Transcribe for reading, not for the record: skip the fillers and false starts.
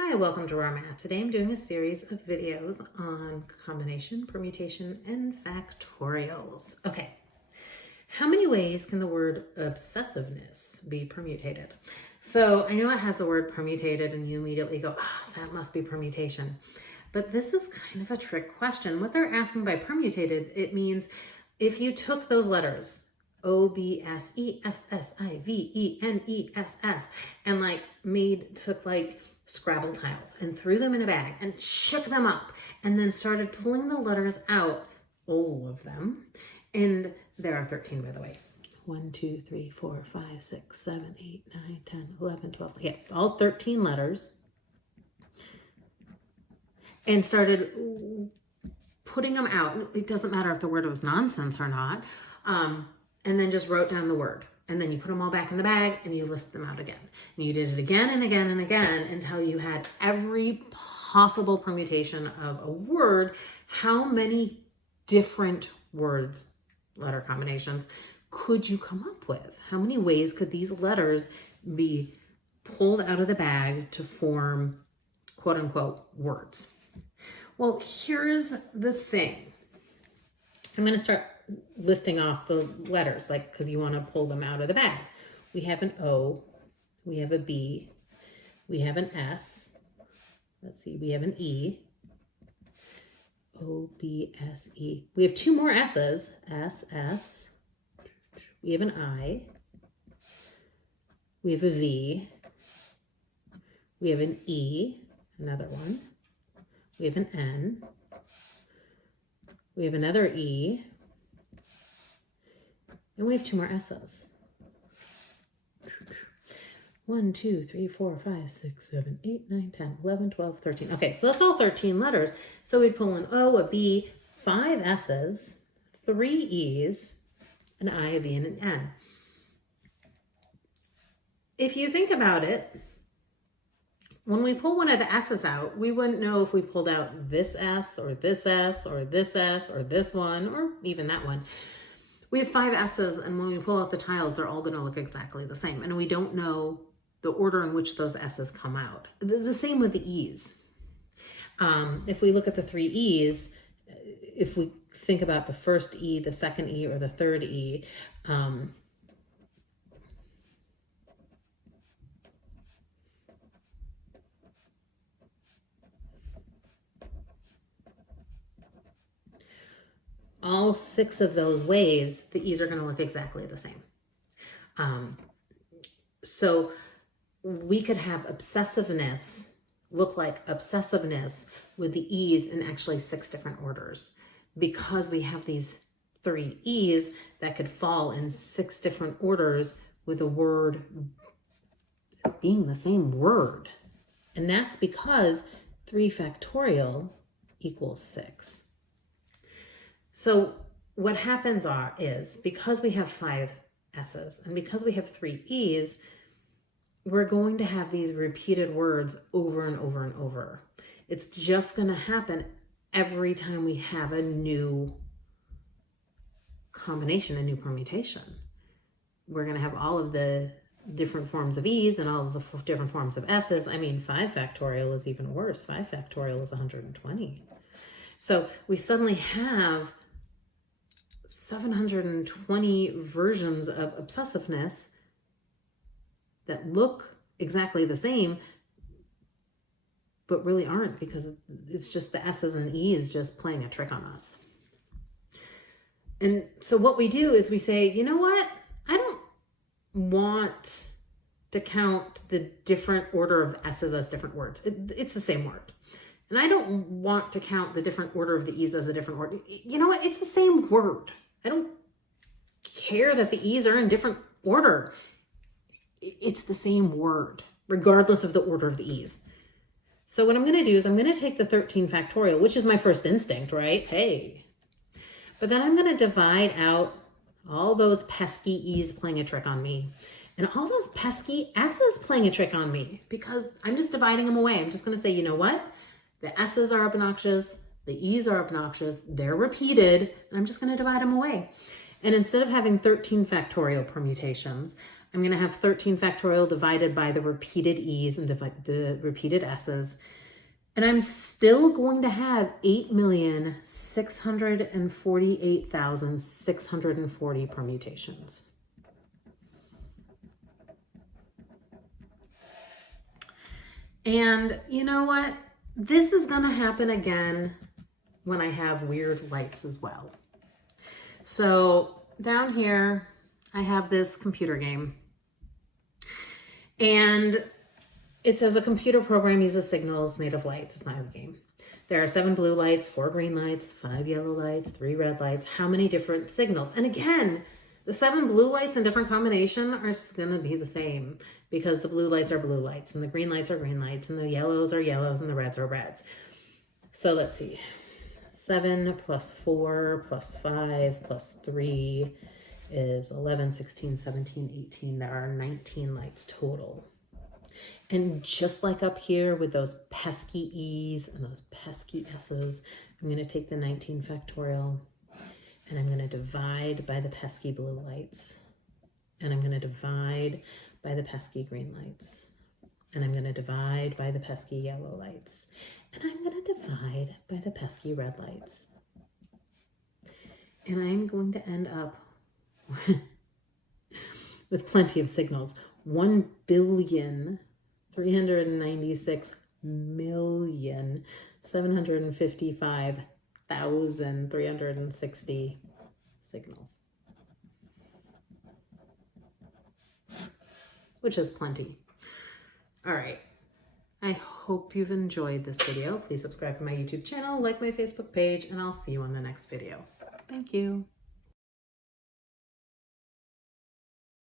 Hi, welcome to Raw Math. Today I'm doing a series of videos on combination, permutation, and factorials. Okay, how many ways can the word obsessiveness be permutated? So I know it has the word permutated and you immediately go, that must be permutation. But this is kind of a trick question. What they're asking by permutated, it means if you took those letters, OBSESSIVENESS, and took Scrabble tiles and threw them in a bag and shook them up and then started pulling the letters out, all of them. And there are 13, by the way. 1, 2, 3, 4, 5, 6, 7, 8, 9, 10, 11, 12. Yeah, all 13 letters. And started putting them out. It doesn't matter if the word was nonsense or not. And then just wrote down the word. And then you put them all back in the bag and you list them out again. And you did it again and again and again until you had every possible permutation of a word. How many different words, letter combinations, could you come up with? How many ways could these letters be pulled out of the bag to form quote unquote words? Well, here's the thing. I'm going to start listing off the letters, because you want to pull them out of the bag. We have an O, we have a B, we have an S, let's see, we have an E, O, B, S, E. We have two more S's, S, S. We have an I, we have a V, we have an E, another one, we have an N, we have another E, and we have two more S's. 1, 2, 3, 4, 5, 6, 7, 8, 9, 10, 11, 12, 13. Okay, so that's all 13 letters. So we'd pull an O, a B, 5 S's, 3 E's, an I, a V, and an N. If you think about it, when we pull one of the S's out, we wouldn't know if we pulled out this S or this S or this S or this one or even that one. We have 5 S's, and when we pull out the tiles, they're all going to look exactly the same. And we don't know the order in which those S's come out. The same with the E's. If we look at the 3 E's, if we think about the first E, the second E, or the third E, all 6 of those ways, the E's are going to look exactly the same. So we could have obsessiveness look like obsessiveness with the E's in actually 6 different orders, because we have these 3 E's that could fall in 6 different orders with a word being the same word. And that's because 3 factorial equals 6. So what happens is because we have 5 S's and because we have 3 E's, we're going to have these repeated words over and over and over. It's just going to happen every time we have a new combination, a new permutation. We're going to have all of the different forms of E's and all of the different forms of S's. I mean, 5 factorial is even worse. 5 factorial is 120. So we suddenly have 720 versions of obsessiveness that look exactly the same, but really aren't, because it's just the S's and E's just playing a trick on us. And so what we do is we say, you know what? I don't want to count the different order of S's as different words. It's the same word. And I don't want to count the different order of the E's as a different word. You know what? It's the same word. I don't care that the E's are in different order. It's the same word, regardless of the order of the E's. So what I'm going to do is I'm going to take the 13 factorial, which is my first instinct, right? Hey. But then I'm going to divide out all those pesky E's playing a trick on me and all those pesky S's playing a trick on me, because I'm just dividing them away. I'm just going to say, you know what? The S's are obnoxious. The E's are obnoxious. They're repeated. And I'm just going to divide them away. And instead of having 13 factorial permutations, I'm going to have 13 factorial divided by the repeated e's and the repeated s's. And I'm still going to have 8,648,640 permutations. And you know what? This is going to happen again when I have weird lights as well. So down here, I have this computer game. And it says a computer program uses signals made of lights. It's not a game. There are 7 blue lights, 4 green lights, 5 yellow lights, 3 red lights. How many different signals? And again, the 7 blue lights in different combination are going to be the same because the blue lights are blue lights and the green lights are green lights and the yellows are yellows and the reds are reds. So let's see. 7 plus 4 plus 5 plus 3 is 11, 16, 17, 18. There are 19 lights total. And just like up here with those pesky E's and those pesky S's, I'm going to take the 19 factorial and I'm going to divide by the pesky blue lights. And I'm going to divide by the pesky green lights. And I'm going to divide by the pesky yellow lights. And I'm going to divide by the pesky red lights. And I'm going to end up with plenty of signals. 1,396,755,360 signals, which is plenty. All right. I hope you've enjoyed this video. Please subscribe to my YouTube channel, like my Facebook page, and I'll see you on the next video. Thank you.